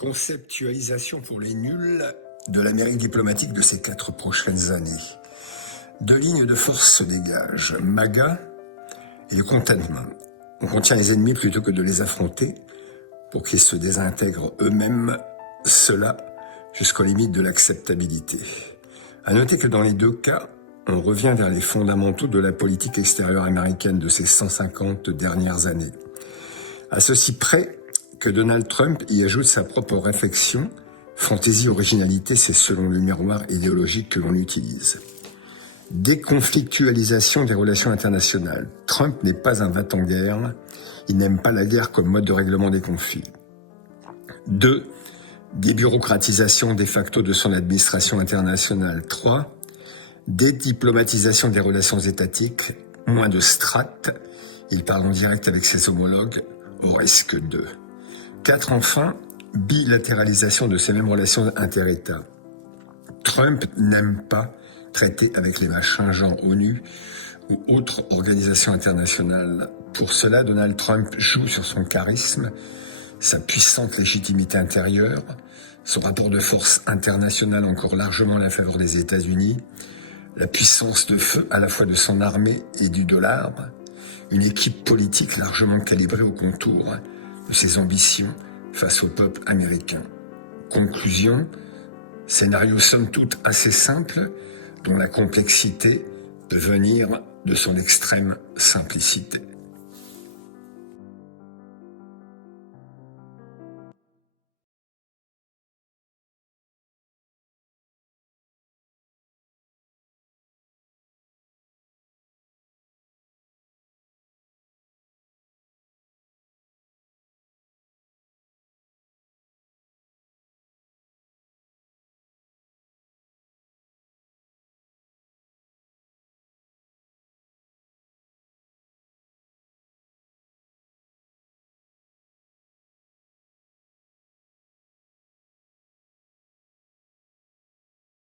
Conceptualisation pour les nuls de l'Amérique diplomatique de ces 4 prochaines années. 2 lignes de force se dégagent, MAGA et le containment. On contient les ennemis plutôt que de les affronter pour qu'ils se désintègrent eux-mêmes, cela jusqu'aux limites de l'acceptabilité. À noter que dans les 2 cas, on revient vers les fondamentaux de la politique extérieure américaine de ces 150 dernières années. À ceci près que Donald Trump y ajoute sa propre réflexion, fantaisie, originalité, c'est selon le miroir idéologique que l'on utilise. Déconflictualisation des relations internationales. Trump n'est pas un va-t-en-guerre, il n'aime pas la guerre comme mode de règlement des conflits. 2. Débureaucratisation de facto de son administration internationale. 3. Dédiplomatisation des relations étatiques, moins de strates, il parle en direct avec ses homologues, au risque de. 4. Enfin, bilatéralisation de ces mêmes relations inter-États. Trump n'aime pas traiter avec les machins genre ONU ou autres organisations internationales. Pour cela, Donald Trump joue sur son charisme, sa puissante légitimité intérieure, son rapport de force international encore largement à la faveur des États-Unis, la puissance de feu à la fois de son armée et du dollar, une équipe politique largement calibrée au contour de ses ambitions face au peuple américain. Conclusion, scénario somme toute assez simple, dont la complexité peut venir de son extrême simplicité.